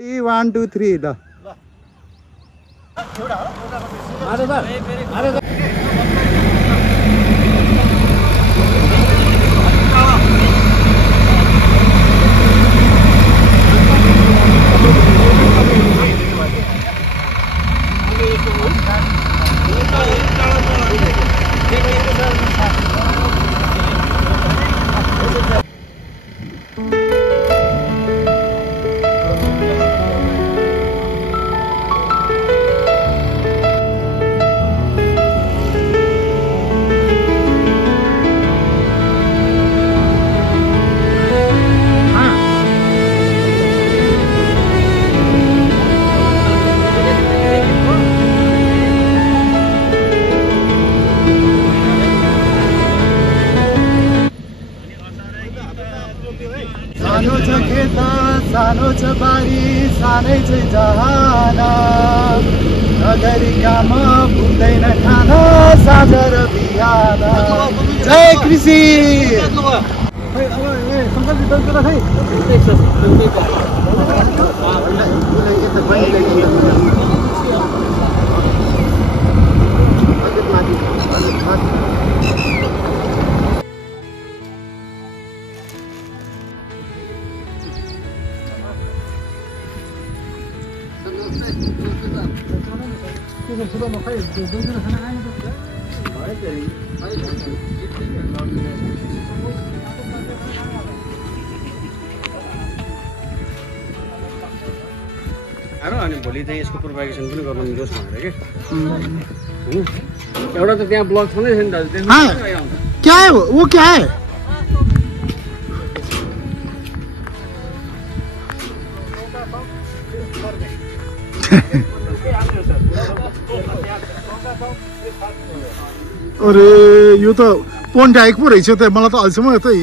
1 2 3 ल सानो छ खेत सानो छ बारी सानै छ जहान नगरिकामा पुग्दैन खान साँझ र बिहान जय कृषि अनि भोलि चाहिँ यसको प्रोपागेसन पनि गर्न मिलोस् भनेर के एउटा त त्यहाँ ब्लक छँदै छ नि दाजु क्या है वो क्या है अरे यो त पोन्ट आएको पो रहेछ त मलाई त अहिलेसम्म यतै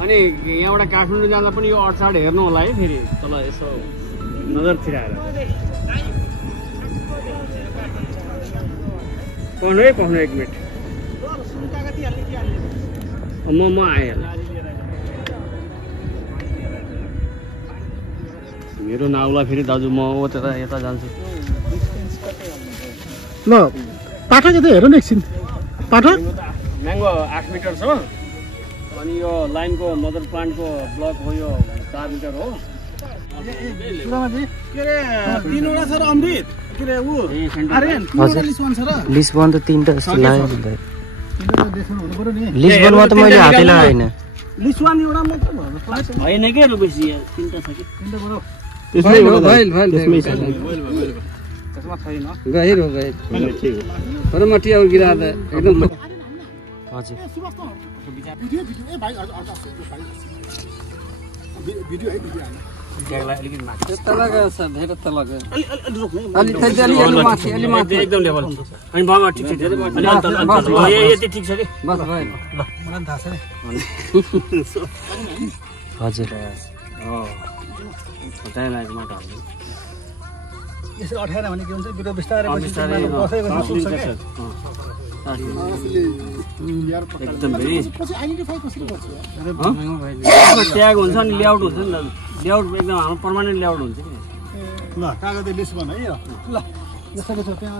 अनि यहाँबाट काठमाडौँ जाँदा पनि यो अठचाड हेर्नु होला है फेरि तल यसो नजर फिराएर पढ्नु है पढ्नु 1 मिनट म आइहालेँ मेरो नाउला फेरि दाजु म यता जान्छु ल पाठक यता हेर न एकछिन पाठक म्याङ्गो 8 मिटर छ अनि यो लाइनको मदर प्लान्टको ब्लक हो यो 4 मिटर हो लिस्बन त 3टा जस्तो लाग्यो लिस्बनमा त मैले हातै लगाएन लिस्बन एउटा मात्र भयो हैन के रु बेसी 3टा छ के 3टा बरो त्यसमै हो त्यसमै छ त्यसमा छैन गहिरो ठीक हो तर मटी अब गिरा त एकदम हजुर भिडियो है एकदम लेभल अनि बाबा ठिक छ यति ठिक छ के बस भयो ल मलाई थाहा छैन हजुर बताइलाई मात्र यसो 18 भने के हुन्छ भिडियो बिस्तारै बसेको एकदम भेरी ट्याग हुन्छ नि लेआउट हुन्छ नि लेआउट एकदम हाम्रो पर्मानेन्ट लेआउट हुन्छ कि ल कागजले लिस्ट बन है ल यसको छ त्यहाँ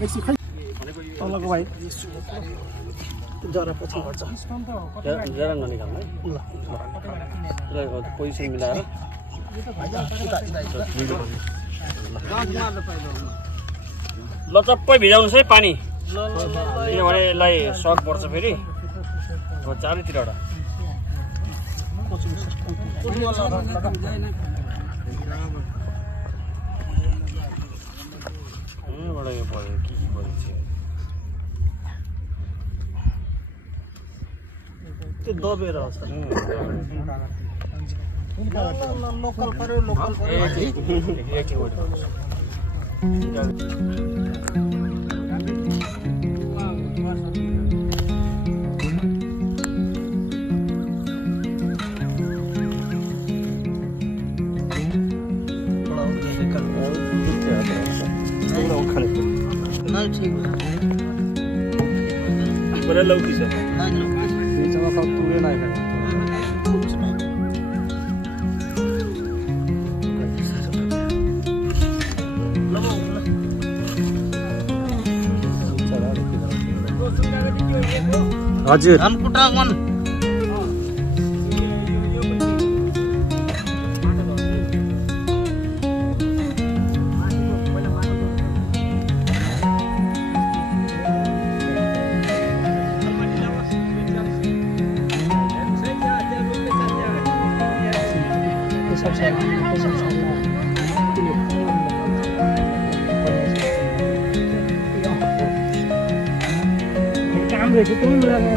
मेक्सिकन तलको भाइ जरा पछि गर्छ जरा ननिकाल्नु है ल पोजिसन मिलाएर ल चप्पै भिजाउनुहोस् है पानी किनभने यसलाई सक पर्छ फेरि चारैतिरबाट यो भयो के त्यो दबेर लोकल पर्यो लोकल बरं लवकी सर हजुर काम रहेछ कुन लगाएर